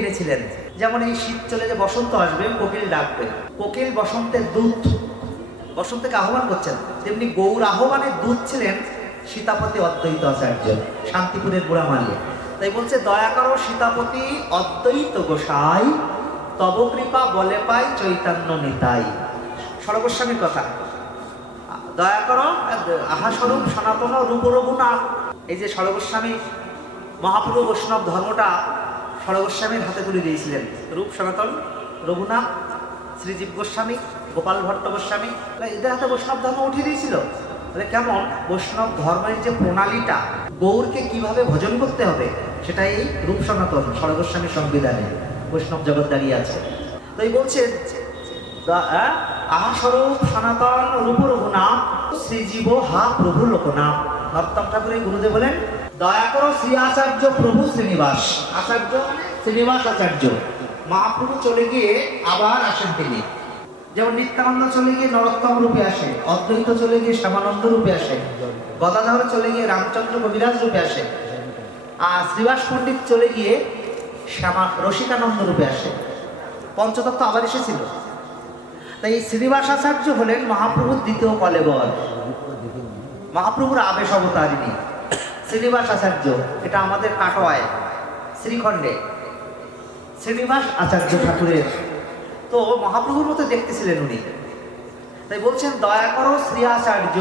এনেছিলেন। যেমন এই শীত চলে যে বসন্ত আসবে, কোকিল ডাকবে, কোকিল বসন্তের দূত, বসন্তকে আহ্বান করছেন। তেমনি গৌর আহ্বানের দূত ছিলেন সীতাপতি অদ্বৈত আচার্য, শান্তিপুরের বুড়ামালিয়া। তাই বলছে, দয়া করো সীতাপতি অদ্বৈত গোসাই, তব কৃপা বলে পাই চৈতন্য নিতাই। সরগোস্বামীর কথা, দয়া করো আহাস্বরূপ সনাতন রূপ রঘুনাথ। এই যে সরগোস্বামী মহাপ্রভু বৈষ্ণব ধর্মটা সরগোস্বামীর হাতে তুলে দিয়েছিলেন। রূপ সনাতন রঘুনাথ, শ্রীজীব গোস্বামী, গোপাল ভট্ট গোস্বামী, এদের হাতে বৈষ্ণব ধর্ম উঠিয়ে দিয়েছিল। তাহলে কেমন বৈষ্ণব ধর্মের যে প্রণালীটা, গৌরকে কিভাবে ভজন করতে হবে, সেটা এই রূপ সনাতন সরগোস্বামী সংবিধানে বৈষ্ণব জগৎ দাঁড়িয়ে আছে। তাই বলছে, আহাস্বরূপ সনাতন রূপ রঘুনাথ, শ্রীজীব হা প্রভু লোকনাথ। নরোত্তম ঠাকুরের গুরুদেব বলেন, দয়া করো শ্রী আচার্য প্রভু শ্রীনিবাস। আচার্য শ্রীনিবাস আচার্য, মহাপ্রভু চলে গিয়ে আবার আসেন তিনি। যেমন নিত্যানন্দ চলে গিয়ে নরোত্তম রূপে আসে, অদ্বৈত চলে গিয়ে শ্যামানন্দ রূপে আসে, গদাধর চলে গিয়ে রামচন্দ্র কবিরাজ রূপে আসে, আর শ্রীবাস পণ্ডিত চলে গিয়ে রসিকানন্দ রূপে আসে। পঞ্চতত্ত্ব আবার এসেছিল। তাই এই শ্রীনিবাস আচার্য হলেন মহাপ্রভুর দ্বিতীয় কলেবর, মহাপ্রভুর আবেশ অবতারিণী। শ্রীনিবাস আচার্য, এটা আমাদের কাটোয়ায় শ্রীখণ্ডে শ্রীনিবাস আচার্য ঠাকুরের, তো মহাপ্রভুর মতো দেখতেছিলেন উনি। তাই বলছেন, দয়া করো শ্রী আচার্য।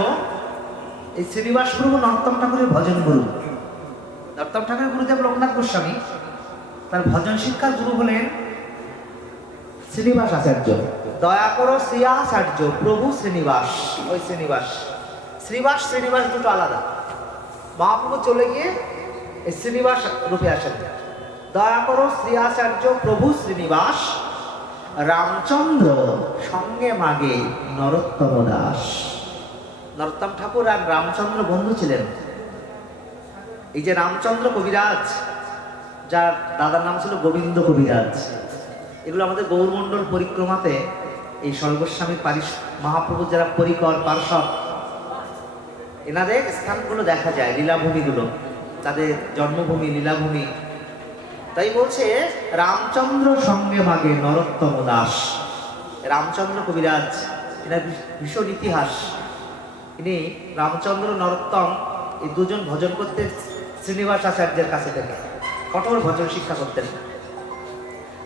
এই শ্রীনিবাস প্রভু নরোত্তম ঠাকুরের ভজন গুরু। নরোত্তম ঠাকুরের গুরুদেব লোকনাথ গোস্বামী, তার ভজন শিক্ষার গুরু হলেন শ্রীনিবাস আচার্য। দয়া করো শ্রী আচার্য প্রভু শ্রীনিবাস, ওই শ্রীনিবাস, শ্রীবাস শ্রীনিবাস দুটো আলাদা। মহাপ্রভু চলে গিয়ে এই শ্রীনিবাস রূপে আসেন। দয়া করো শ্রী আচার্য প্রভু শ্রীনিবাস, রামচন্দ্র সঙ্গে মাগে নরোত্তম দাস। নরোত্তম ঠাকুর আর রামচন্দ্র বন্ধু ছিলেন। এই যে রামচন্দ্র কবিরাজ, যার দাদার নাম ছিল গোবিন্দ কবিরাজ, এগুলো আমাদের গৌরমণ্ডল পরিক্রমাতে এই সর্বস্বামী মহাপ্রভু যারা পরিকর পার্শ্বদ, এনাদের স্থানগুলো দেখা যায়, লীলাভূমিগুলো, তাদের জন্মভূমি লীলাভূমি। তাই বলছে, রামচন্দ্র সঙ্গে মাগে নরোত্তম দাস। রামচন্দ্র কবিরাজ, এনার ভীষণ ইতিহাস। ইনি রামচন্দ্র নরোত্তম এই দুজন ভজন করতে শ্রীনিবাস আচার্যের কাছে থেকে কঠোর ভজন শিক্ষা করতেন।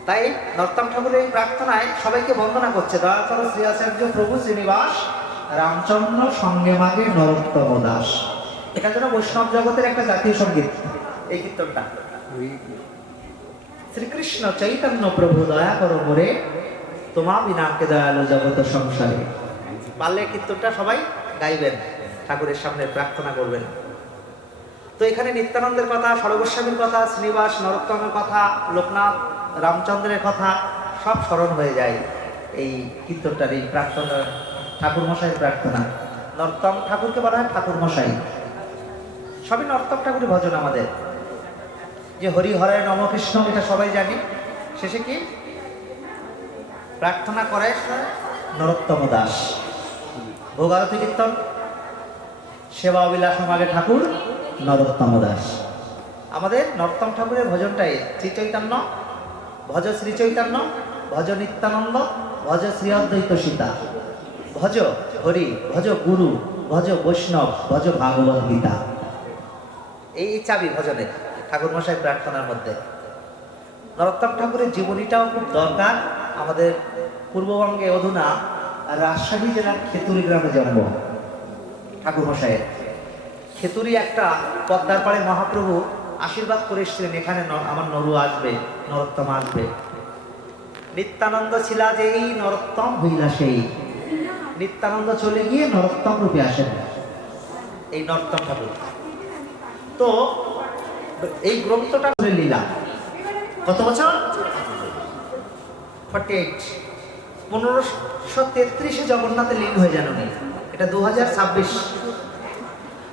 তাই নরোত্তম ঠাকুরের এই প্রার্থনায় সবাইকে বন্দনা করছে, দয়া করো শ্রী আচার্য প্রভু শ্রীনিবাস, রামচন্দ্র সঙ্গে মাগে নরোত্তম দাস। এটা যেন বৈষ্ণব জগতের একটা জাতীয় সঙ্গীত এই কীর্তনটা। শ্রীকৃষ্ণ চৈতন্য প্রভু দয়া করো মোরে, তোমা বিনাকে দয়ালু জগত সংসারে। পারলে কীর্তনটা সবাই গাইবেন, ঠাকুরের সামনে প্রার্থনা করবেন। তো এখানে নিত্যানন্দের কথা, সরগোস্বামীর কথা, শ্রীনিবাস নরোত্তমের কথা, লোকনাথ রামচন্দ্রের কথা সব স্মরণ হয়ে যায় এই কীর্তনটার, এই প্রার্থনা, ঠাকুর মশাইয়ের প্রার্থনা। নরোত্তম ঠাকুরকে বলা হয় ঠাকুর মশাই। সবই নরোত্তম ঠাকুরের ভজন আমাদের। যে হরি হরে নম কৃষ্ণ, এটা সবাই জানি। শেষে কি প্রার্থনা করে নরোত্তম দাস। ভোগারতি কীর্তন, সেবা অবিলাস মাগে ঠাকুর নরোত্তম দাস। আমাদের নরোত্তম ঠাকুরের ভজনটাই শ্রী চৈতন্য, ভজ শ্রী চৈতন্য, ভজ নিত্যানন্দ, ভজ শ্রী অদ্বৈত সীতা, ভজ হরি, ভজ গুরু, ভজ বৈষ্ণব, ভজ ভাগবত গীতা। এই চাবি ভজনের, ঠাকুর মশাই প্রার্থনার মধ্যে। নরোত্তম ঠাকুরের জীবনীটাও খুব দরকার। আমাদের পূর্ববঙ্গে অধুনা রাজশাহী জেলার খেতুরি গ্রামে জন্ম ঠাকুর মশাইয়ের। খেতুরি একটা পদ্মার পাড়ে মহাপ্রভু আশীর্বাদ করে এসেছিলেন, এখানে আমার নরু আসবে, নরোত্তম আসবে। নিত্যানন্দ ছিলা যেই নরোত্তম হইলা সেই। নিত্যানন্দ চলে গিয়ে নরোত্তম রূপে আসেন এই নরোত্তম ঠাকুর। তো এই গ্রন্থটা করে লীলা কত বছর? 48, 1533 জগন্নাথের লিঙ্গ হয়ে যান উনি। এটা 2026,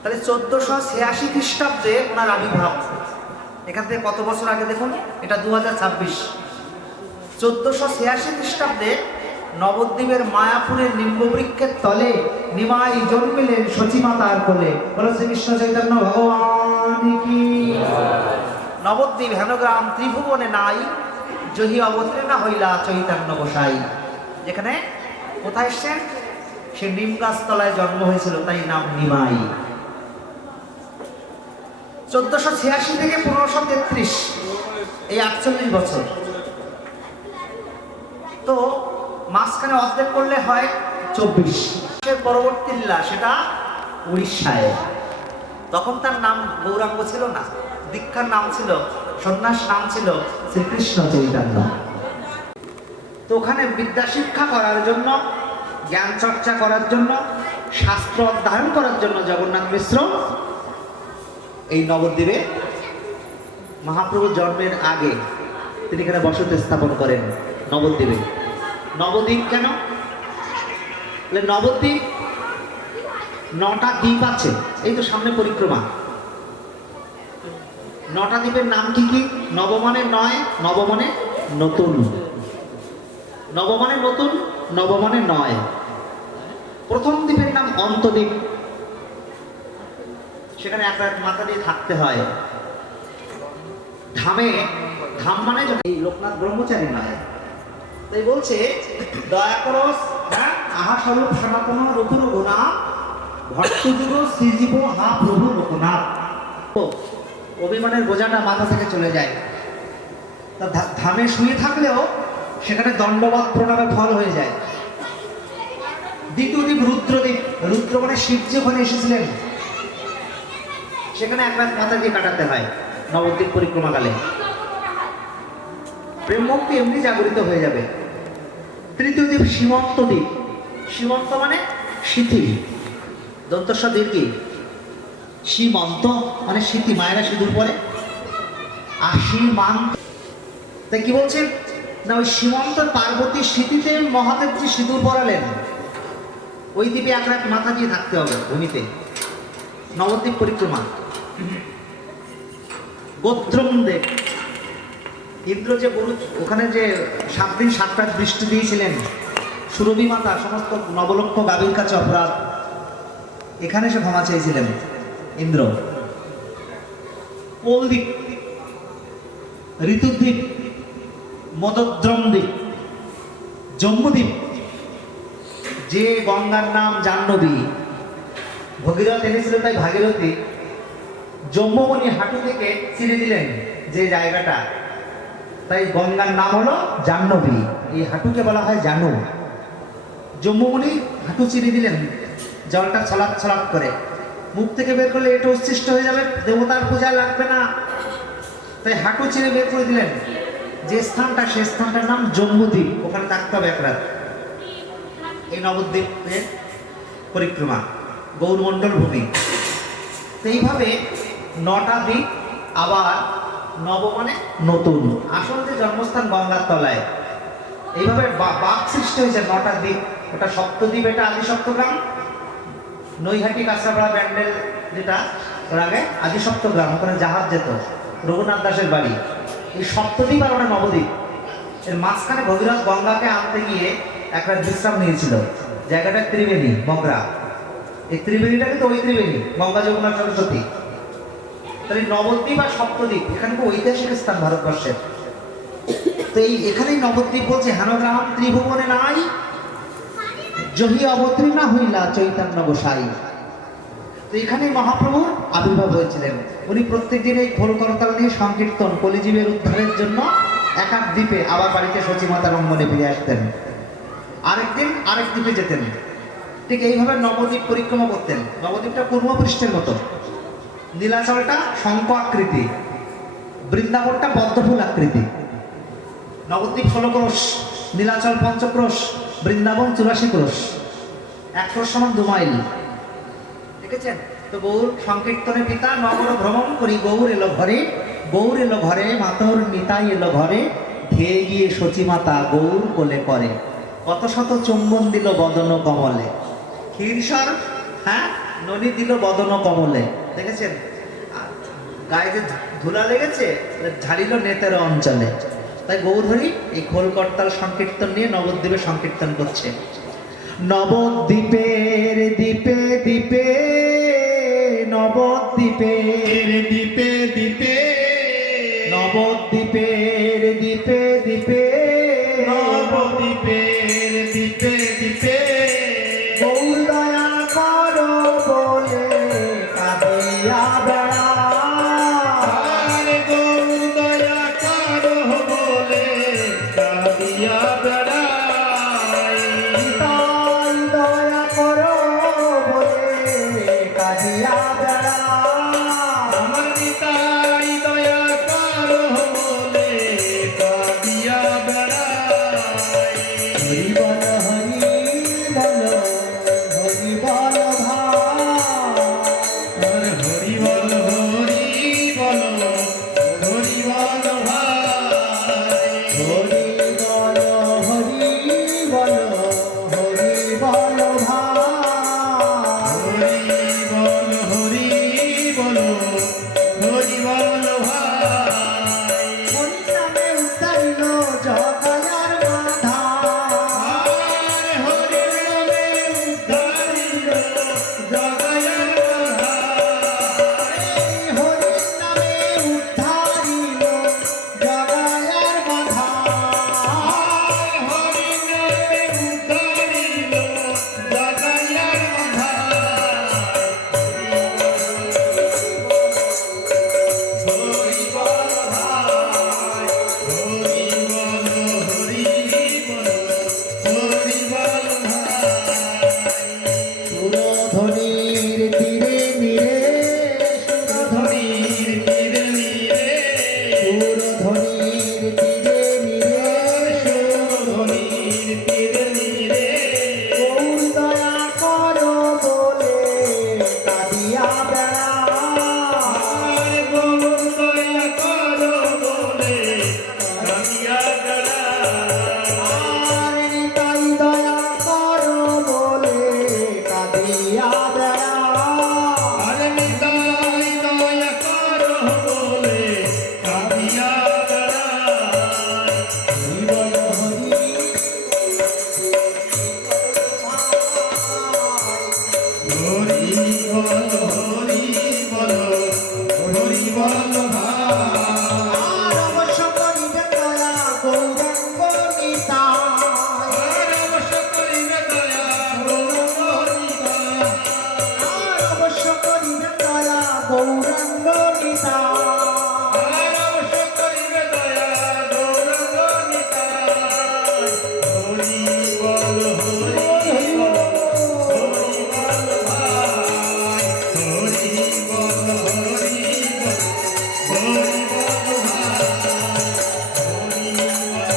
তাহলে 1486 খ্রিস্টাব্দে ওনার আবির্ভাব। এখান থেকে কত বছর আগে দেখুন, এটা 2026। 1486 খ্রিস্টাব্দে নবদ্বীপের মায়াপুরের নিম্ববৃক্ষের তলে নিমাই জন্মিলেন সচিমাতার কোলে। বলো শ্রীকৃষ্ণ চৈতন্য ভগবান কি। নবদ্বীপ হেনগ্রাম ত্রিভুবনে নাই, জহি অবতীর্ণা হইলা চৈতন্য গোসাই। যেখানে কোথায় এসছেন? সে নিম গাছ তলায় জন্ম হয়েছিল, তাই নাম নিমাই। 1486 থেকে 1533, এই 48 বছর। তো মাঝখানে অর্ধেক করলে হয় 24। পরবর্তী লীলা সেটা উড়িষ্যায়। তখন তার নাম গৌরাঙ্গ ছিল না, দীক্ষার নাম ছিল, সন্ন্যাস নাম ছিল শ্রীকৃষ্ণ চৈতন্য। তো ওখানে বিদ্যা শিক্ষা করার জন্য, জ্ঞান চর্চা করার জন্য, শাস্ত্র অধ্যয়ন করার জন্য জগন্নাথ মিশ্র এই নবদ্বীপে মহাপ্রভুর জন্মের আগে তিনি এখানে বসতি স্থাপন করেন নবদ্বীপে। নবদ্বীপ কেন? নবদ্বীপ 9টা দ্বীপ আছে, এই তো সামনে পরিক্রমা। 9টা দ্বীপের নাম কি কি? নবমনে 9, নবমনে নতুন, নবমনে নতুন, নবমনে 9। প্রথম দ্বীপের নাম অন্তদ্বীপ, সেখানে এক রাত মাথা দিয়ে থাকতে হয়। ধামে, ধাম মানে এই লোকনাথ ব্রহ্মচারী নয়, তাই বলছে দয়া করো আহা স্বরূপ সনাতন রঘুর গুণা ভট্টযুগ শ্রীজীব হা প্রভু লোকনাথ। অভিমানের বোঝাটা মাথা থেকে চলে যায়। তা ধামে শুয়ে থাকলেও সেখানে দণ্ডবাদ প্রণামে ফল হয়ে যায়। দ্বিতীয় দ্বীপ রুদ্রদ্বীপ, রুদ্র মানে শিবজি ওখানে এসেছিলেন, সেখানে এক রাত মাথা দিয়ে কাটাতে হয় নবদ্বীপ পরিক্রমাকালে। প্রেম ভক্তি এমনি জাগরিত হয়ে যাবে। তৃতীয় দ্বীপ সীমন্ত দ্বীপ, সীমন্ত মানে সিথি, দন্তস্ব দীর্ঘি, সীমন্ত মানে সিথি, মায়েরা সিঁদুর পরে। আর সীমান্ত, তাই কি বলছেন না, ওই সীমন্ত পার্বতী সিথিতে মহাদেবজি সিঁদুর পরালেন। ওই দ্বীপে এক রাত মাথা দিয়ে থাকতে হবে ভূমিতে। নবদ্বীপ পরিক্রমা। গোত্রম দেব, ইন্দ্র যে গরু ওখানে যে 7 দিন 7 রাত বৃষ্টি দিয়েছিলেন, সুরভি মাতা সমস্ত নবলক্ষ গাভীর কাছে অপরাধ, এখানে সে ক্ষমা চেয়েছিলেন ইন্দ্র। পোলদ্বীপ, ঋতুদ্বীপ, মদদ্রম দ্বীপ, জম্বুদ্বীপ, যে গঙ্গার নাম জাহ্নবী, ভগীরথ এনেছিল তাই ভাগীরথী, জম্বুমণি হাঁটু থেকে চিরে দিলেন যে জায়গাটা, তাই গঙ্গার নাম হলো জাহ্নবী। এই হাঁটুকে বলা হয় জানু। জম্বুমণি হাঁটু চিরে দিলেন, জলটা ছলাপ ছলাপ করে, মুখ থেকে বের করলে এটা উচ্ছিষ্ট হয়ে যাবে, দেবতার পূজা লাগবে না, তাই হাঁটু চিরে বের করে দিলেন। যে স্থানটা, সে স্থানটার নাম জম্বুদ্বীপ, ওখানে থাকতে হবে এক রাত। এই নবদ্বীপের পরিক্রমা, গৌরমণ্ডল ভূমি। তো এইভাবে 9টা দ্বীপ, আবার নব মানে নতুন, আসল যে জন্মস্থান গঙ্গার তলায়। এইভাবে বাক সৃষ্টি হয়েছে 9টা দ্বীপ। ওটা সপ্তদ্বীপ, এটা আদি সপ্তগ্রাম। নৈহাটি কাঁচরাপাড়া ব্যান্ডেল যেটা, ওর আগে আদি সপ্তগ্রাম, ওখানে জাহাজ যেত, রঘুনাথ দাসের বাড়ি। এই সপ্তদ্বীপ আর ওটা নবদ্বীপ। এর মাঝখানে ভগীরথ গঙ্গাকে আনতে গিয়ে এক রাত বিশ্রাম নিয়েছিল। জায়গাটা ত্রিবেণী, মগরা। এই ত্রিবেণীটা কিন্তু ওই ত্রিবেণী, গঙ্গা যমুনা সরস্বতী। তাহলে নবদ্বীপ আর সপ্তদ্বীপ, এখানে খুব ঐতিহাসিক স্থান ভারতবর্ষের। তো এই এখানেই নবদ্বীপ বলছে হেনগ্রাম ত্রিভুবনে নাই জহি অবতীর্ণা হইলা চৈতন্য গোসাই। তো এখানেই মহাপ্রভুর আবির্ভাব হয়েছিলেন। উনি প্রত্যেক দিন এই খোল করতাল দিয়ে সংকীর্তন, কলিজীবের উদ্ধারের জন্য এক এক দ্বীপে, আবার বাড়িতে সচিমাতার অঙ্গনে ফিরে আসতেন, আরেকদিন আরেক দ্বীপে যেতেন। ঠিক এইভাবে নবদ্বীপ পরিক্রমা করতেন। নবদ্বীপটা পূর্বপৃষ্ঠের মতো, নীলাচলটা শঙ্খ আকৃতি, বৃন্দাবনটা পদ্মফুল আকৃতি। নবদ্বীপ 16 ক্রোশ, নীলাচল 5 ক্রোশ, বৃন্দাবন 84 ক্রোশ। 1 ক্রোশ সমান 2 মাইল। দেখেছেন তো? গৌর সংকীর্তনে পিতা নগর ভ্রমণ করি, গৌর এলো ঘরে, গৌর এলো ঘরে, মাতর নিতাই এলো ঘরে, ধেয়ে গিয়ে সচিমাতা গৌর কোলে করে, কত শত চুম্বন দিল বদন কমলে, ক্ষীরসর হ্যাঁ ননি দিল বদন কমলে। দেখেছেন? গায়ে যে ধুলা লেগেছে, ঝাড়িল নেতের অঞ্চলে। তাই গৌরহরি এই খোল করতাল সংকীর্তন নিয়ে নবদ্বীপে সংকীর্তন করছে। নবদ্বীপের দ্বীপে দ্বীপে, নবদ্বীপের দ্বীপে দ্বীপে, নবদ্বীপের দ্বীপে দ্বীপে নবদ্বীপের দ্বীপে দ্বীপে গৌর দয়া করো বলে কাঁদিয়া বেড়ায়। আরে গৌর দয়া করো বলে কাঁদিয়া বেড়াই। নিতাই দয়া করো বলে কাঁদিয়া বেড়ায়। আমার নিতাই দয়া করো বলে কাঁদিয়া বেড়াই। হরি বল হরি বল ভাই। আর হরি বল হরি বল হরি বল ভাই। হরি বল হরি বল হরি বল ভাই। হরি বল হরি বল হরি বল ভাই। হরি নামে উত্তরিল জগায়ার মাধা। আর হরি নামে উদ্ধারিল জগায়ের বাধা। হরি নামে উদ্ধারিল জগায়ার মাধা। আর হরি নামে উদ্ধারিল জগায়ের বাধা। হরি বল ভাই, হরি বল হরি বল হরি বল ভাই। সুরধ্বনির তীরে নীরে ধনির তীরে নীরে সুরধ্বনির তীরে নীরে ধনির তীরে নীরে গৌর দয়া করো বলে কাঁদিয়া বেড়ায়। আর গৌর দয়া করো বলে কাঁদিয়া বেড়ায়। আর নিতাই দয়া করো বলে কাঁদিয়া বেড়ায়। আর নিতাই দয়া করো বলে কাঁদিয়া বেড়ায়। হরি বল হরি হরি বল হরি বল হরি বল ভাই। আর অবশ্য করিবে দয়া গৌরাঙ্গ নিতাই। আর অবশ্য করিবে দয়া গৌর নিতাই। আর অবশ্য করিবে দয়া গৌরাঙ্গ নিতাই। আর অবশ্য করিবে দয়া গৌরঙ্গ নিতাই। হরি বল হরি বল হরি বল ভাই। হরি বল হরি বল হরি বল ভাই। হরি বল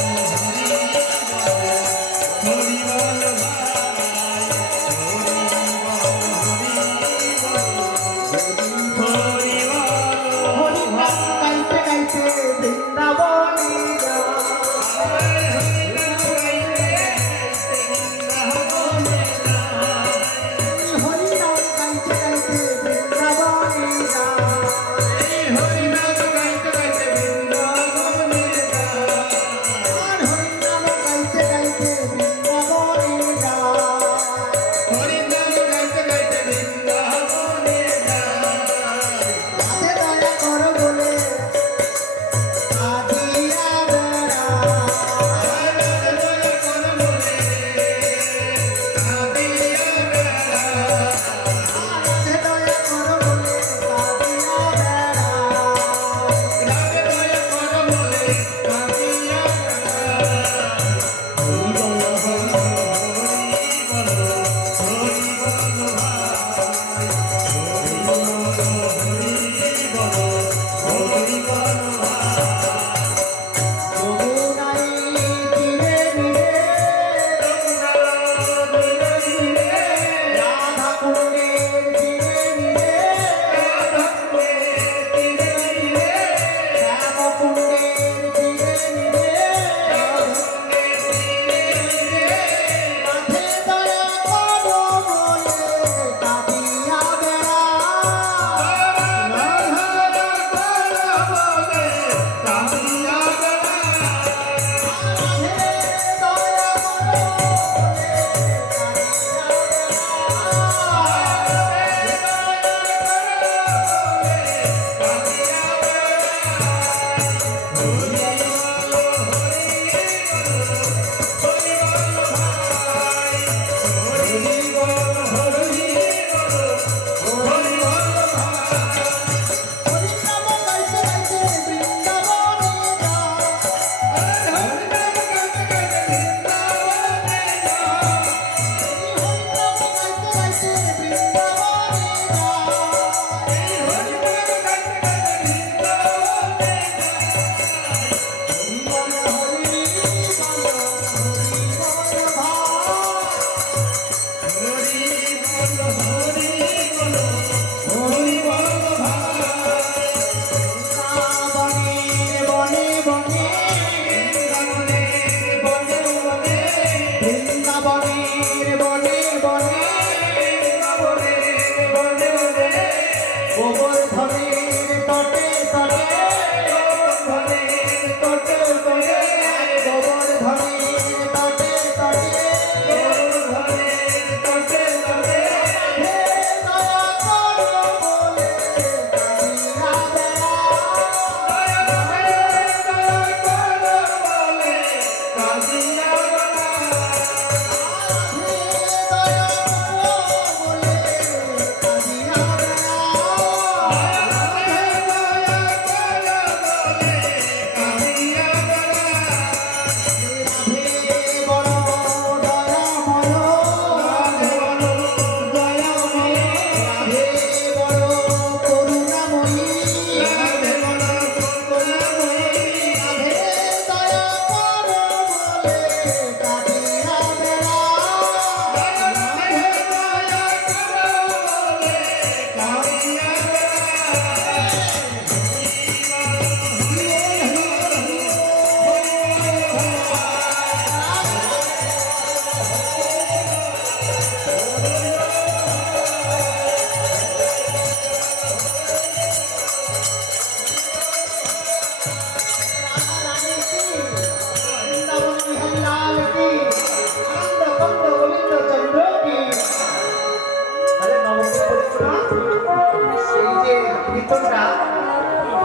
কীর্তনটা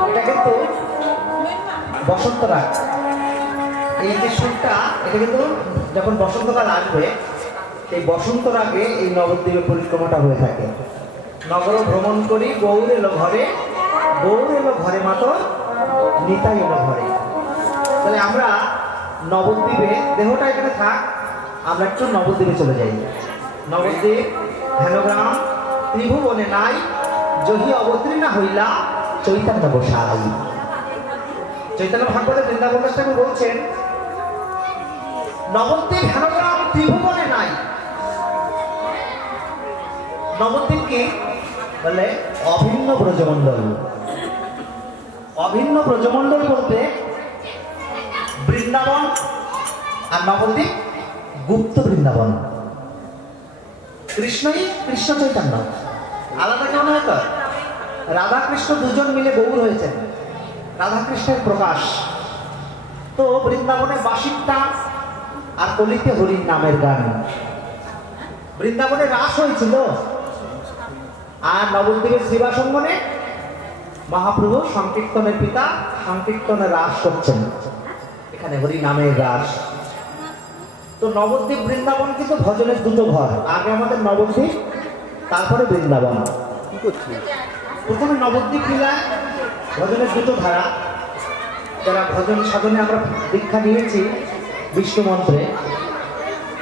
এটা কিন্তু বসন্ত রাগ। এই যে সুরটা এটা কিন্তু যখন বসন্তকাল আসবে এই বসন্ত রাগে এই নবদ্বীপে পরিক্রমাটা হয়ে থাকে। নগর ভ্রমণ করি গৌর এলো ঘরে, গৌর এলো ঘরে মাতো নিতাই এলো ঘরে। তাহলে আমরা নবদ্বীপে, দেহটা এখানে থাক, আমরা একটু নবদ্বীপে চলে যাই। নবদ্বীপ হেনগ্রাম ত্রিভুবনে নাই, জহি অবতীর্ণা হইলা চৈতন্য গোসাই। চৈতন্য ভাগবতে বৃন্দাবন দাস ঠাকুর বলছেন নবদ্বীপ হেনগ্রাম ত্রিভুবনে নাই। নবদ্বীপ কি বলে? অভিন্ন ব্রজমণ্ডল। অভিন্ন ব্রজমণ্ডল বলতে বৃন্দাবন আর নবদ্বীপ গুপ্ত বৃন্দাবন। কৃষ্ণই কৃষ্ণ চৈতন্য, আলাদা কেমন হয়তো? রাধা কৃষ্ণ দুজন মিলে গৌর হয়েছেন, রাধা কৃষ্ণের প্রকাশ। তো বৃন্দাবনে বাঁশির টান আর কলিতে হরির নামের গান। বৃন্দাবনে রাস হয়েছিল আর নবদ্বীপের শ্রীবাস অঙ্গনে মহাপ্রভু সংকীর্তনের পিতা সংকীর্তনের রাস করছেন, এখানে হরি নামের রাস। তো নবদ্বীপ বৃন্দাবন কিন্তু ভজনের দুটো ঘর। আগে আমাদের নবদ্বীপ, তারপরে বৃন্দাবন। কি করছি? প্রথমে নবদ্বীপ লীলায় ভজনের দুটো ধারা। যারা ভজন সাধনে আমরা দীক্ষা নিয়েছি বিষ্ণু মন্ত্রে,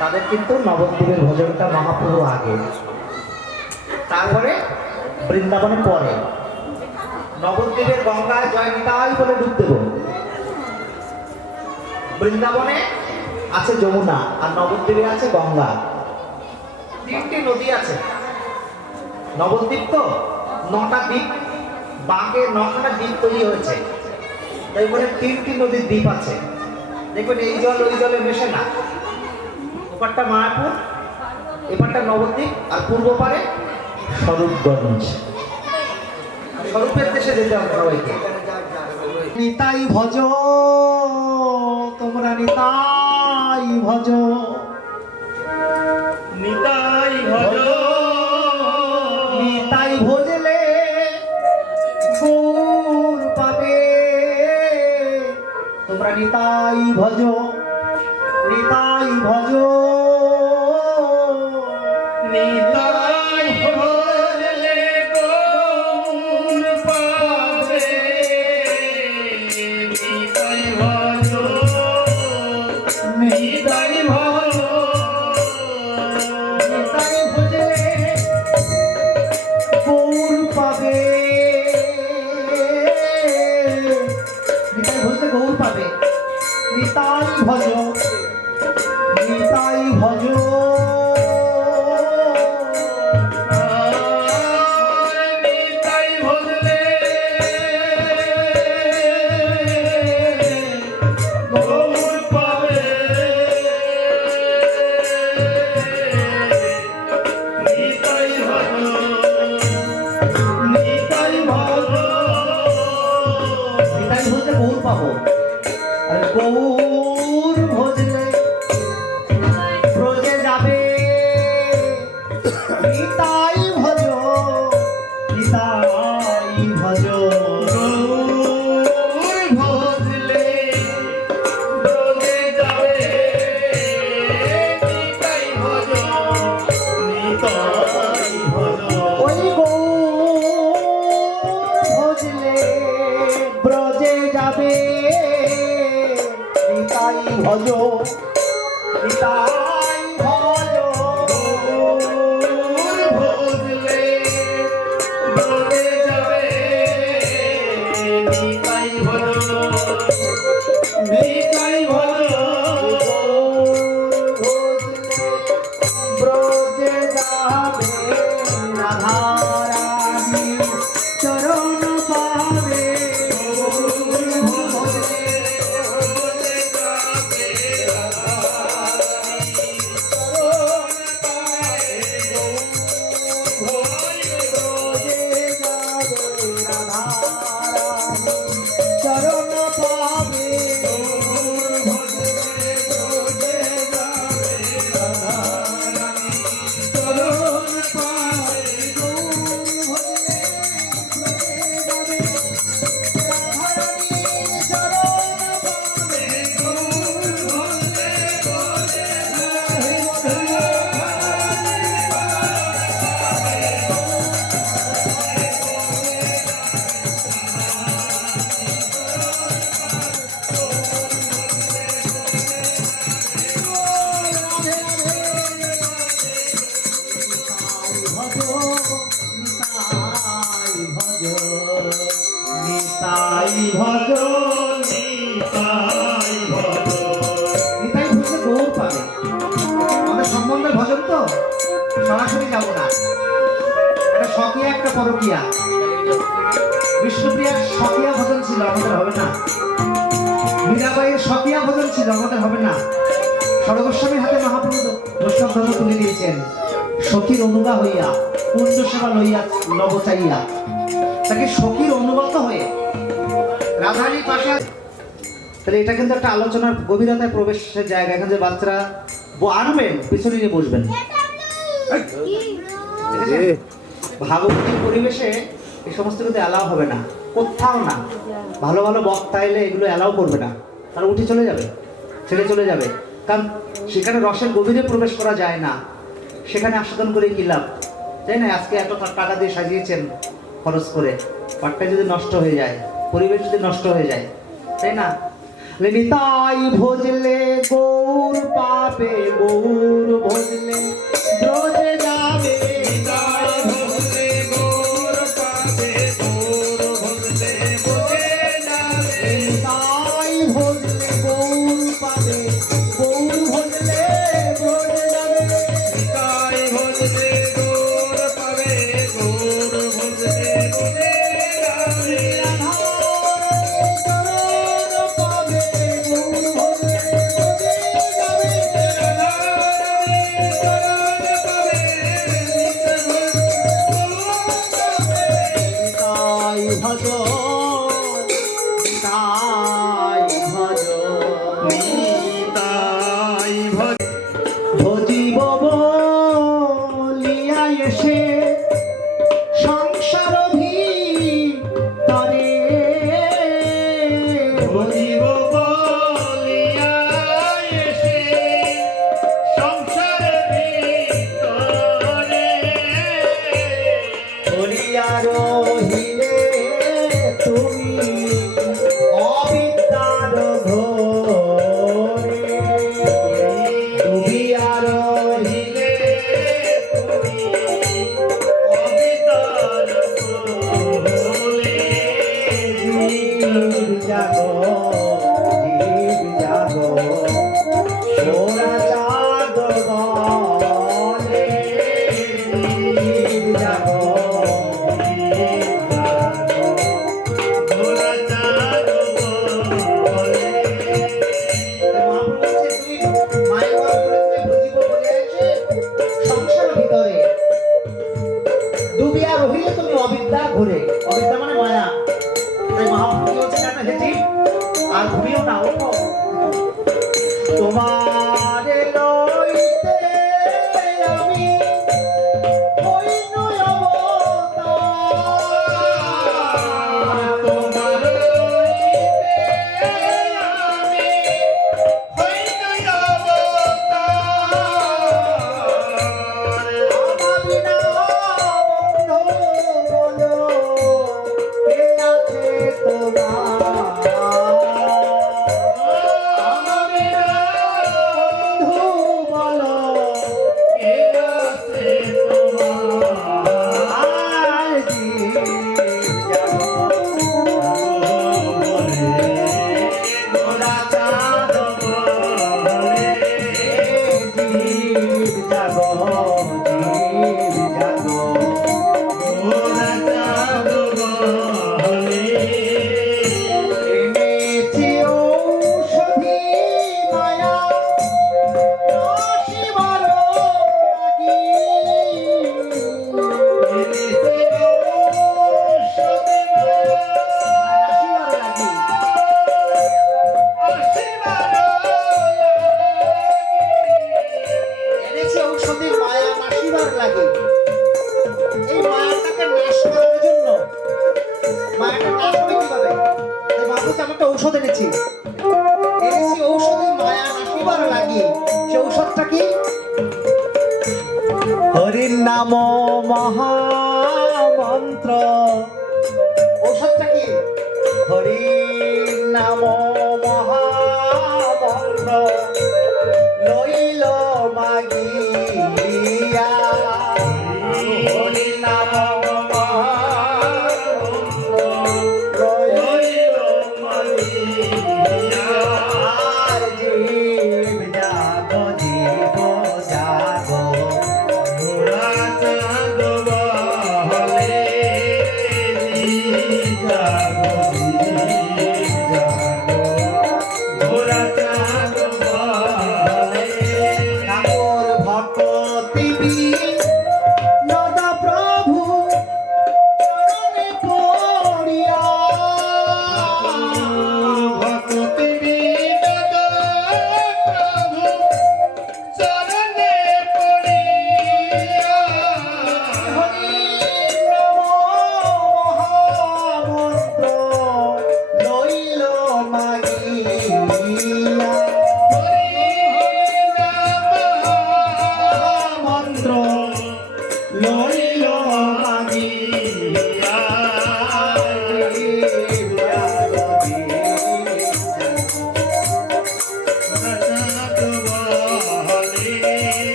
তাদের কিন্তু নবদ্বীপের ভজনটা মহাপ্রভু আগে, তারপরে বৃন্দাবনে পরে। নবদ্বীপের গঙ্গায় জয় নিতাই বলে ডুব দেব। বৃন্দাবনে আছে যমুনা আর নবদ্বীপে আছে গঙ্গা। তিনটি নদী আছে। নবদ্বীপ তো 9টা দ্বীপ, বাঁকে 9খানা দ্বীপ তৈরি হয়েছে, তাই বলে 3টি নদীর দ্বীপ আছে। দেখবেন এই জল ওই জলে মেশে না। ওপারটা মায়াপুর, এপারটা নবদ্বীপ, আর পূর্ব পারে স্বরূপগঞ্জ। স্বরূপের দেশে যেতে হবে সবাইকে। নিতাই ভজ, তোমরা নিতাই ভজ, নিতাই ভজ, নিতাই ভজলে গৌর পাবে। তোমরা নিতাই ভজ, নিতাই ভজ, নিতাই ভজলে গৌর পাবে। নিতাই ভজ, নিতাই ভজ, নিতাই ভজলে গৌর পাবে। নিতাই ভজলে গৌর পাবে। নিতাই ভজ, নিতাই ভজ, নিতাই ভজলে গৌর পাবে। নিতাই ভজ, নিতাই ভজ, নিতাই ভজলে গৌর পাবো। আর গৌর ভজলে ব্রজে যাবে। নিতাই ভজ, নিতাই ভজ, গৌর ভজলে ব্রজে যাবে। নিতাই ভজ, নিতাই ভজ, ওই গৌর ভজলে ব্রজে যাবে। নিতাই ভজ, নিতাই ভজ, গৌর ভজলে ব্রজে যাবে। নিতাই ভজ, নিতাই ভজ, ব্রজে যাবে। রাধারানী চরণ পাবে। ব্রজে যাবে। ভজ নিতাই ভজ নিতাই বুঝলে গৌর পাবে। আমাদের সম্বন্ধের ভজন তো সরাসরি যাব না, এটা স্বকীয়া একটা পরকীয়া। বিষ্ণুপ্রিয়ার স্বকীয়া ভজন ছিল, আমাদের হবে না। মীরাবাইয়ের স্বকীয়া ভজন ছিল, আমাদের হবে না। সর্বস্বামীর হাতে মহাপ্রভু বৈষ্ণব ধর্ম তুলে দিয়েছেন। সখীর অনুগা হইয়া কুঞ্জ সেবা লইয়া লব চাইয়া, তাকে সখীর অনুগত হয়ে রাধারীর পাশে। তাহলে এটা কিন্তু একটা আলোচনার গভীরতায় প্রবেশের জায়গা। এখানে যে বাচ্চারা আনবেন পিছনে নিয়ে বসবেন। ভাগবতী পরিবেশে এই সমস্ত কিন্তু অ্যালাউ হবে না, কোথাও না। ভালো ভালো বক্তা এলে এগুলো অ্যালাউ করবে না, তারা উঠে চলে যাবে, ছেড়ে চলে যাবে। কারণ সেখানে রসের গভীরে প্রবেশ করা যায় না। সেখানে আস্বাদন করে কি লাভ, তাই না? আজকে এত টাকা দিয়ে সাজিয়েছেন খরচ করে, পাটটা যদি নষ্ট হয়ে যায়, পরিবেশ যদি নষ্ট হয়ে যায়, তাই না? নিতাই ভজলে গৌর পাবে, গৌর ভজলে ব্রজে যাবে। নিতাই ভজলে গৌর পাবে, গৌর ভজলে ব্রজে যাবে। নিতাই ভজলে গৌর পাবে, গৌর ভজলে ব্রজে যাবে। নিতাই ভজলে গৌর পাবে, গৌর ভজলে ব্রজে যাবে। নিতাই ভজ ভজিব বলিয়া এসে সংসার ভিতরে, ভজিব বলিয়া এসে সংসার ভিতরে। বলিয়া রহিলে তুমি অবিদ্যার ঘোরে, ডুবিয়া রহিলে তুমি অবিতার বলে জীব জাগো, জীব জাগো, সোনা চাঁদ বলে, জীব জাগো, ঘোড়া চাঁদ বলে। মহাপ্রভু বলছে, তুমি মায়ের গর্ভ করেছিলে, বুঝিব বলে এসে সংসার ভিতরে ডুবিয়া রহিলে তুমি অবিদ্যা ঘুরে। অবিদ্যা মানে মায়া। তাই মহাপ্রভু কি বলছেন জানো? হেজি আর ঘুমিও না, ওঠো। তোমার লইতে আমি হইনু অবতার। তোমার লইতে আমি হইনু অবতার। আমার বিনা বন্ধু বলো, কে আছে তোমার? আমার বিনা বন্ধু বলো, কে আছে তোমার? আর জীব জাগো, ঘোড়া চাঁদ বলে। জীব জাগো, জীব জাগো। ঘোড়া চাঁদ বলে। এনেছি ঔষধি মায়া নাশিবার লাগি। এনেছি ঔষধি মায়া নাশিবার লাগি। এই মায়াটাকে নাশ করার জন্য, মায়াটা নাশ হবে কিভাবে? তাই ভাবছি আমি একটা ঔষধ এনেছি। এনেছি ঔষধি মায়া নাশিবার লাগি। সে ঔষধটা কি? হরির নাম মহামন্ত্র। ঔষধটা কি? হরির নাম মহামন্ত্র লইল মাগিয়া। হরির নাম মহামন্ত্র লইল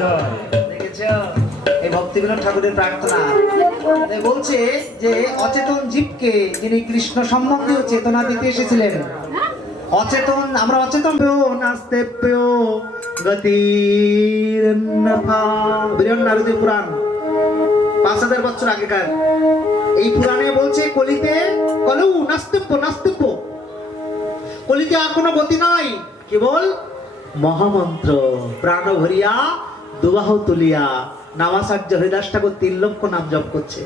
জয়। দেখেছ এই ভক্তি বিনোদ ঠাকুরের প্রার্থনা এ বলছে যে অচেতন জীবকে যিনি কৃষ্ণ সম্বন্ধীয় চেতনা দিতে এসেছিলেন, অচেতন আমরা অচেতন নাস্তে পেও গতির নারদী পুরাণ 5000 বছর আগেকার এই পুরাণে বলছে কলিতে কলু নাস্তিব্য নাস্তিব্য, কলিতে আর কোনো গতি নাই, কেবল মহামন্ত্র প্রাণ ভরিয়া দুবাহ তুলিয়া নামাচার্য হরিদাস ঠাকুর 3 লক্ষ নাম জপ করছে,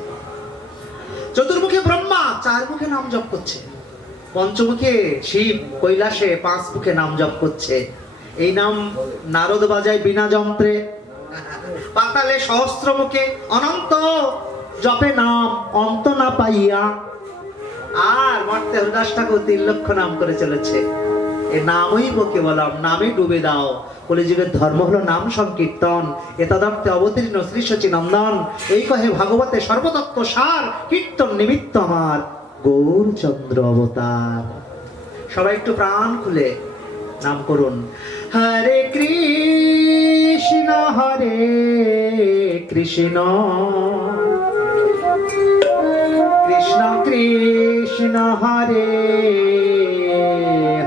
চতুর্মুখে ব্রহ্মা 4 মুখে নাম জপ করছে, পঞ্চমুখে শিব কৈলাসে 5 মুখে নাম জপ করছে। এই নাম নারদ বাজায় বিনা যন্ত্রে, পাতালে সহস্র মুখে অনন্ত জপে নাম অন্ত না পাইয়া। আর মর্তে হরিদাস ঠাকুর 3 লক্ষ নাম করে চলেছে। এ নামই বকে বলাম, নামে ডুবে দাও। কলিযুগের ধর্ম হলো নাম সংকীর্তন, এতদর্থে অবতীর্ণ শ্রী শচী নন্দন। এই কহে ভাগবতে সর্বতত্ত্ব সার, কীর্তন নিমিত্ত আমার গৌরচন্দ্র অবতার। সবাই একটু প্রাণ খুলে নাম করুন, হরে কৃষ্ণ হরে কৃষ্ণ কৃষ্ণ কৃষ্ণ হরে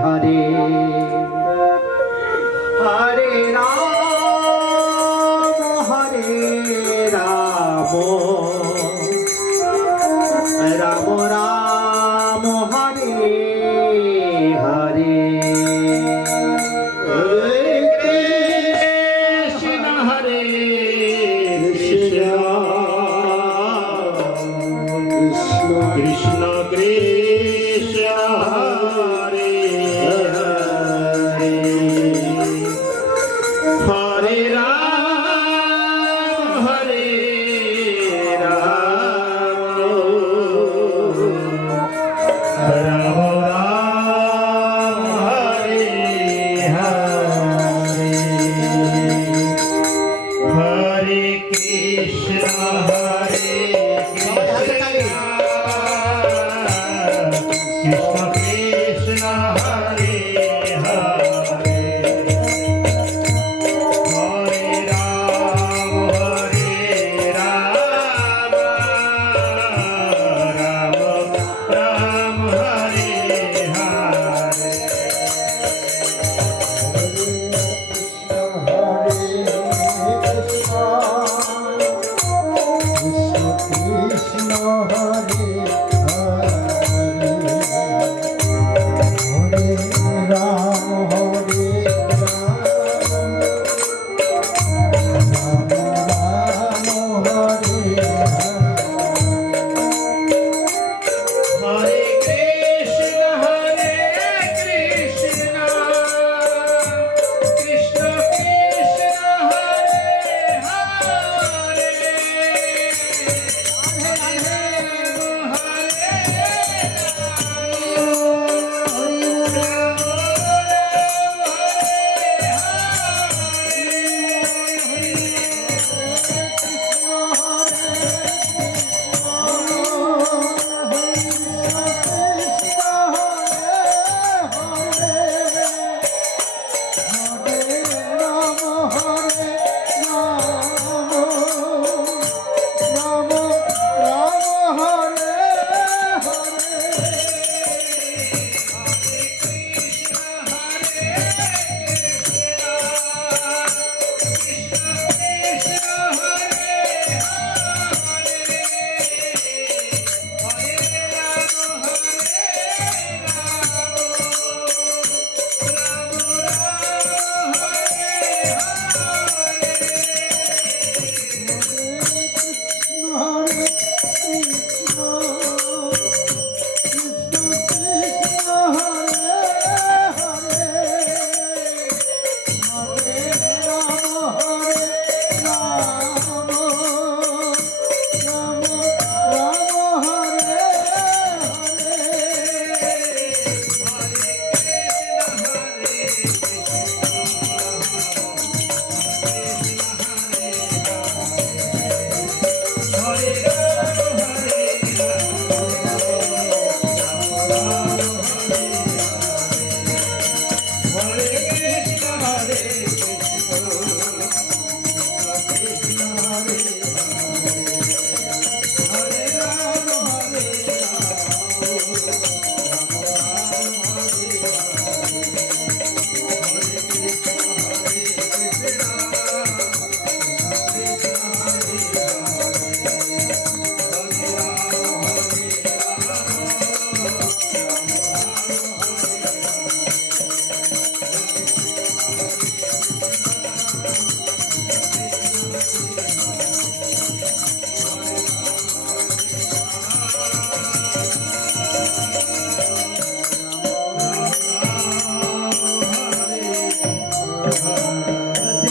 হরে হরে রাম রাম রাম হরে হরে। হরে কৃষ্ণ হরে কৃষ্ণ কৃষ্ণ কৃষ্ণ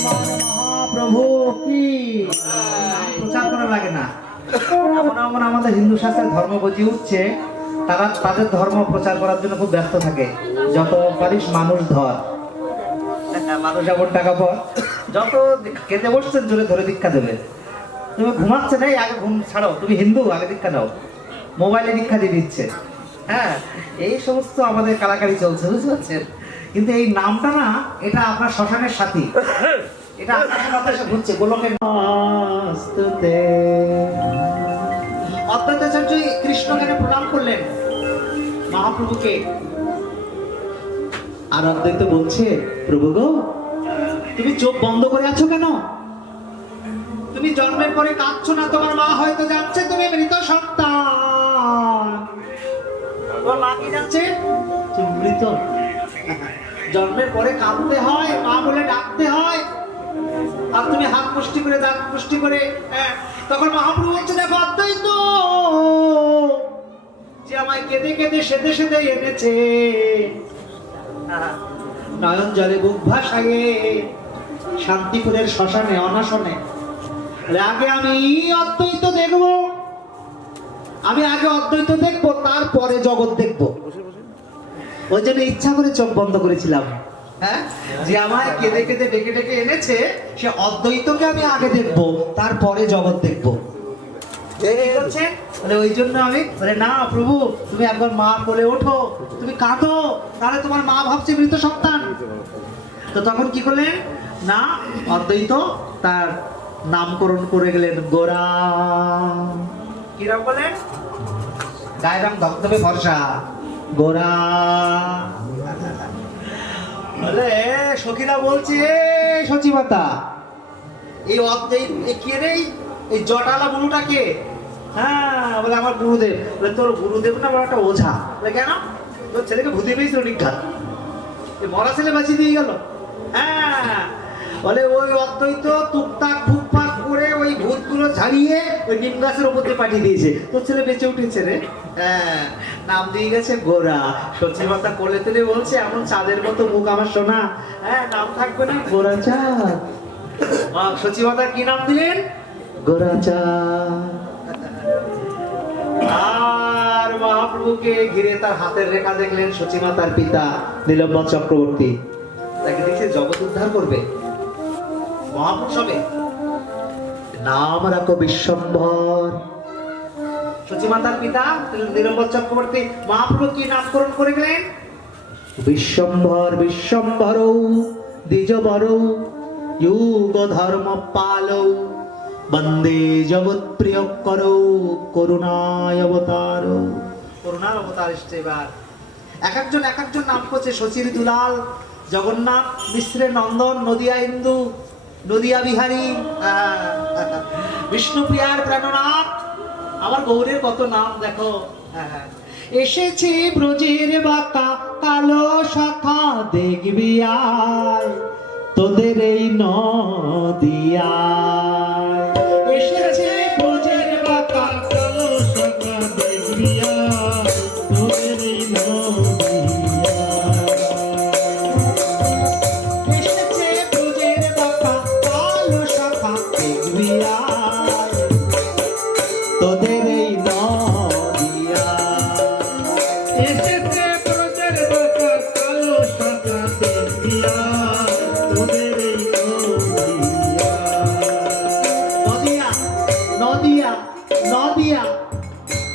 মহাপ্রভু কি প্রচার করা লাগে না। এমন এমন আমাদের হিন্দু শাস্ত্রের ধর্ম বুঝিয়ে উঠছে, তারা তাদের ধর্ম প্রচার করার জন্য খুব ব্যস্ত থাকে। যত পারিস মানুষ ধর, মানুষ এমন টাকা পর, যত খেতে বসছেন জোরে ধরে দীক্ষা দেবে। তুমি ঘুমাচ্ছে নাই, আগে ঘুম ছাড়ো, তুমি হিন্দু আগে দীক্ষা দাও, মোবাইলে দীক্ষা দিয়ে দিচ্ছে। হ্যাঁ, এই সমস্ত আমাদের কালাকারি চলছে, বুঝতে পারছেন? কিন্তু এই নামটা না, এটা আপনার শ্মশানের সাথী, এটা আকাশে বাতাসে ঘুরছে গোলকের আস্তুতে। অদ্বৈতাচার্য কৃষ্ণকে প্রণাম করলেন মহাপ্রভুকে, আর অদ্বৈত বলছে, প্রভু গো, তুমি চোখ বন্ধ করে আছো কেন? তুমি জন্মের পরে কাঁদছো না? তোমার মা হয়তো যাচ্ছে তুমি মৃত সন্তান। তোমার মা কি যাচ্ছে? তুমি মৃত। জন্মের পরে কাঁদতে হয়, মা বলে ডাকতে হয়, আর তুমি হাত মুষ্টি করে দাঁত মুষ্টি করে। তখন মহাপ্রভু বলছে, দেখো অদ্বৈত, যে আমায় কেঁদে কেঁদে সেদে সেদে এনেছে, নয়ন জলে বুক ভাসায়ে শান্তিপুরের শ্মশানে অনশনে, আগে আমি অদ্বৈত দেখবো, আমি আগে অদ্বৈত দেখবো, তারপরে জগৎ দেখবো। ওই জন্য ইচ্ছা করে চোখ বন্ধ করেছিলাম। হ্যাঁ, যে আমায় কেঁদে কেঁদে ডেকে ডেকে এনেছে, সে অদ্বৈতকে আমি আগে দেখবো, তারপরে জগৎ দেখবো। ওই জন্য আমি না প্রভু, তুমি একবার মা বলে ওঠো, তুমি কাঁদো, তাহলে তোমার মা ভাবছে মৃত সন্তান। তো তখন কি করলেন না, অদ্বৈত তার নামকরণ করে গেলেন গোরা। কিরম বলেন? গায়ের রং ধবধবে ফর্সা, গোরা। বলে সখীরা বলছে, সচিমাতা, এই কে রে, এই জটালা বুড়োটাকে? হ্যাঁ, বলে আমার গুরুদেব। বলে তোর গুরুদেব না, বলে একটা ওঝা। বলে কেন? তোর ছেলেকে ভূতে পেয়েছিল নিঘাত, মরা ছেলে বাঁচিয়ে দিয়ে গেল। হ্যাঁ, বলে ওই অদ্বৈত টুকটাক ফুকপাক করে ওই ভূতগুলো ঝাড়িয়ে ওই নিম গাছের ওপর দিয়ে পাঠিয়ে দিয়েছে, তোর ছেলে বেঁচে উঠেছে রে। হ্যাঁ, নাম দিয়ে গেছে গোরা। সচিমাতা কোলে তুলে বলছে, এমন চাঁদের মতো মুখ আমার সোনা, হ্যাঁ, নাম থাকবে না গোরা চাঁদ। সচিমাতা কি নাম দিলেন? গোরা চাঁদ। আর মহাপ্রভুকে ঘিরে তার হাতের রেখা দেখলেন সচিমাতার পিতা নীলম্বর চক্রবর্তী। তাকে দেখে জগৎ উদ্ধার করবে মহাপুরুষ হবে, নাম রাখো বিশ্বম্ভর। সচিমাতার পিতা নীলম্বর চক্রবর্তী মহাপ্রভু কি নামকরণ করে গেলেন? বিশ্বম্ভর, বিশ্বম্ভর দ্বিজবর যুগ ধর্ম পালৌ বন্দে জগৎ প্রিয় করৌ করুণায় অবতার। করুণার অবতার এসছে এবার। এক একজন নাম করছে। শচীর দুলাল, জগন্নাথ মিশ্রের নন্দন, নদিয়া ইন্দু, নদিয়া বিহারী, বিষ্ণুপ্রিয়ার প্রাণনাথ। আমার গৌরের কত নাম দেখো। এসেছে ব্রজের বাঁকা কালো শাখা, দেখবি আয় তোদের এই নদিয়ায়। এসেছে ব্রজের বাঁকা কালো শাখা, দেখবি আয় তোদের এই নদিয়ায়। এসেছে ব্রজের বাঁকা কালো শাখা, দেখবি আয় তোদের এই নদিয়ায়। এসেছে ব্রজের বাঁকা কালো শাখা, দেখবি আয় তোদের এই নদিয়া। নদিয়া, নদিয়া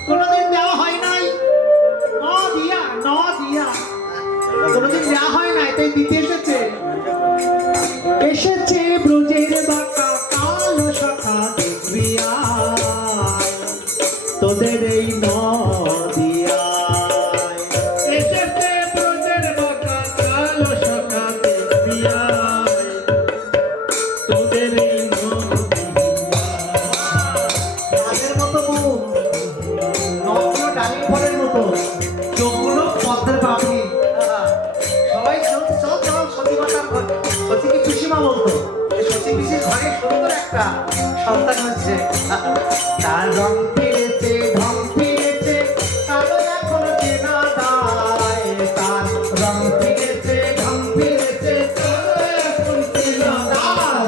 কোনোদিন দেওয়া হয় নাই। নদিয়া, নদিয়া কোনোদিন দেওয়া হয় নাই, তাই দিতে এসেছে। এসেছে ব্রজের বাঁকা কালো শাখা, দেখবি আয় তোদের এই নদিয়ায়। এসেছে ব্রজের বাঁকা কালো শাখা, দেখবি আয় তোদের এই নদিয়ায়। মতো মুখ, নখগুলো ডালিম ফলের মতো, চোখগুলো পদ্মের পাপড়ি। সবাই চলছে, চল চল সচিমাতার ঘর। সচিকে পিসিমা বলতো, সচি পিসির ঘরে সুন্দর একটা সন্তান হচ্ছে। তার রং ফিরেছে, ঢং ফিরেছে, কালো এখনো চেনা দায়। তার রং ফিরেছে, ঢং ফিরেছে, কালো এখন চেনা দায়।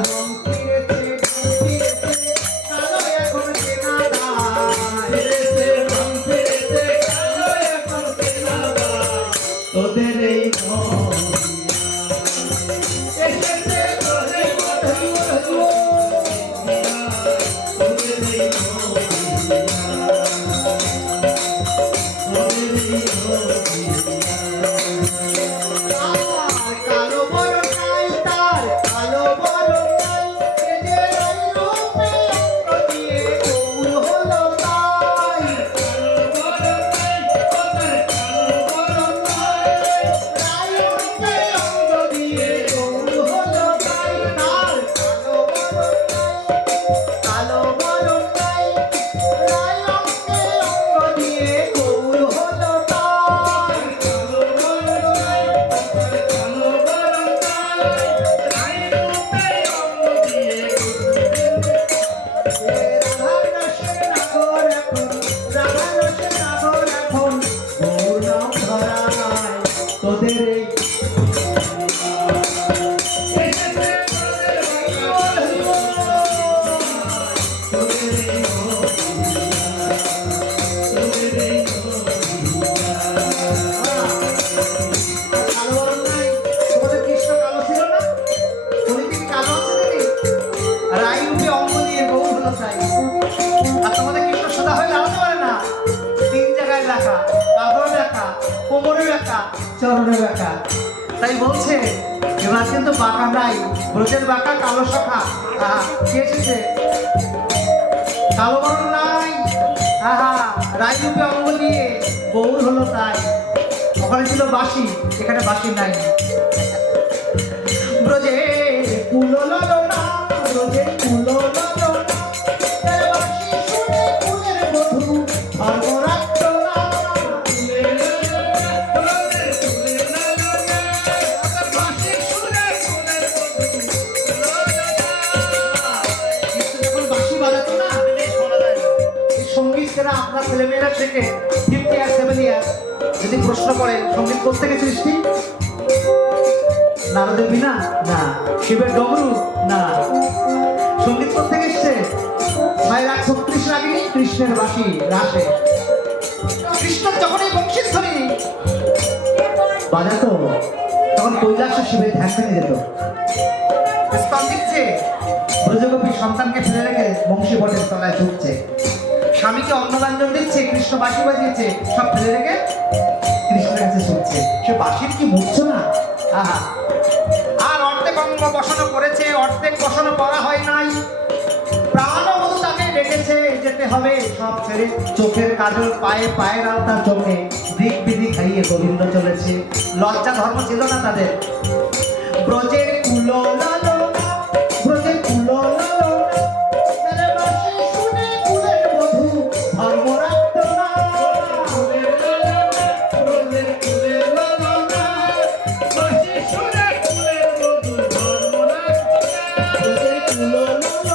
চরণে বাঁকা। তাই বলছে এবার কিন্তু বাঁকা নাই, ব্রজের বাঁকা কালো শাখা। কে এসেছে? কালো বরণ নাই, আহা রায়রূপে অঙ্গ নিয়ে গৌর হলো তাই। ওখানে ছিল বাঁশি, এখানে বাঁশি নাই। ব্রজে কুলো ললনা, ব্রজে কুলো ললনা, তার বাঁশি শুনে কুলের বধূ ধর্ম রাখত না। যখন বাঁশি বাজাতো না, এই সঙ্গীত সেরা আপনার ছেলেমেয়েরা শেখে 50 ইয়ার 7 ইয়ার। যদি প্রশ্ন করে সঙ্গীত কোত্থেকে সৃষ্টি? নারদের বিনা না, শিবের ডমরু না। সঙ্গীত কোত্থেকে এসছে? 636 রাগিনী কৃষ্ণের বাঁশি রাসে। কৃষ্ণ যখন এই বংশীর ধ্বনি বাজাতো তখন কৈলাস শিবের ধ্যান ভেঙে যেত। স্তন দিচ্ছে, ব্রজগোপী সন্তানকে ফেলে রেখে বংশী বটের তলায় ঝুঁকছে। স্বামীকে অন্নব্যঞ্জন দিচ্ছে, কৃষ্ণ বাঁশি বাজিয়েছে, সব ফেলে রেখে কৃষ্ণের কাছে ছুটছে। সে বাঁশির কি মুখছো না? আহা, আর অর্ধেক অঙ্গ বসানো করেছে, অর্ধেক বসানো করা হয় নাই। প্রাণবধূ তাকে ডেকেছে, যেতে হবে সব ছেড়ে। চোখের কাজল পায়ে, পায়ের আলতা চোখে, দিক বিধি খাইয়ে গোবিন্দ চলেছে। লজ্জা ধর্ম ছিল না তাদের। ব্রজের কুলো লালনা, ব্রজের কুলো লালনা, তার বাঁশি শুনে কুলের বধূ ধর্ম রাখত না। ব্রজের কুলো লালনা,